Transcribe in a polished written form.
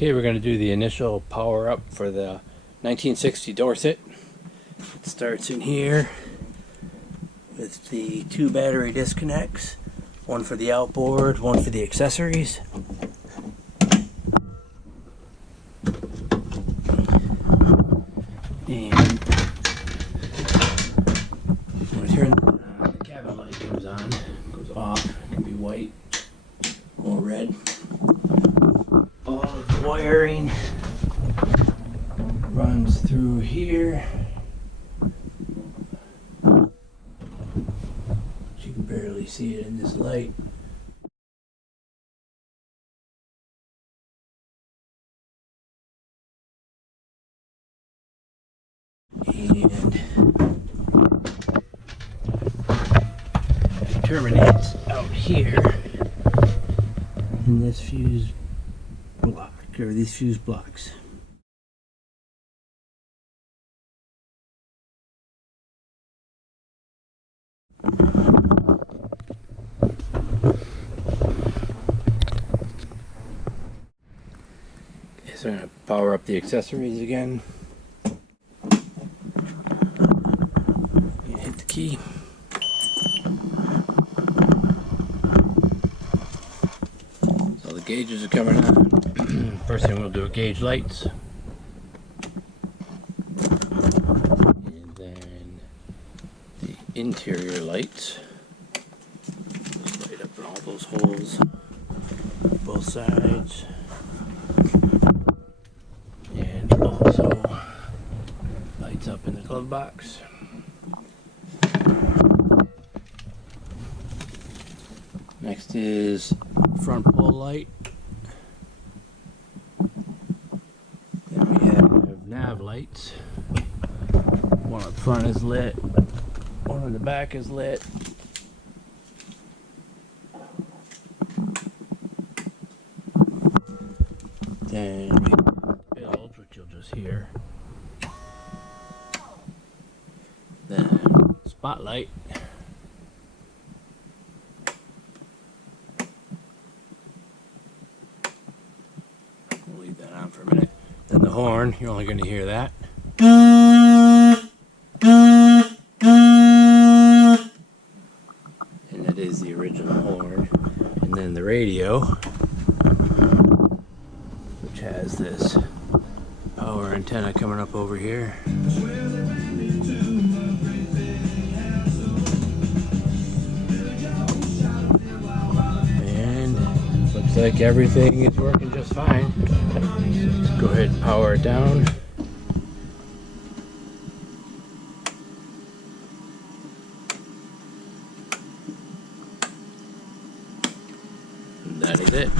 Okay, we're going to do the initial power up for the 1960 Dorsett. It starts in here with the two battery disconnects, one for the outboard, one for the accessories. And when I turn the cabin light goes on, goes off, it can be white or red. All of the wiring runs through here. You can barely see it in this light. And it terminates out here in this fuse block, or these fuse blocks. So I'm going to power up the accessories again. Hit the key. So the gauges are coming on. First thing we'll do are gauge lights. And then the interior lights. Just light up in all those holes, both sides. And also lights up in the glove box. Next is front pole light. Then we have nav lights. One up front is lit, one on the back is lit. Then we have bilge, which you'll just hear. Then spotlight. We'll leave that on for a minute. Then the horn, you're only going to hear that. And that is the original horn. And then the radio, which has this power antenna coming up over here. And looks like everything is working just fine. Let's go ahead and power it down. And that is it.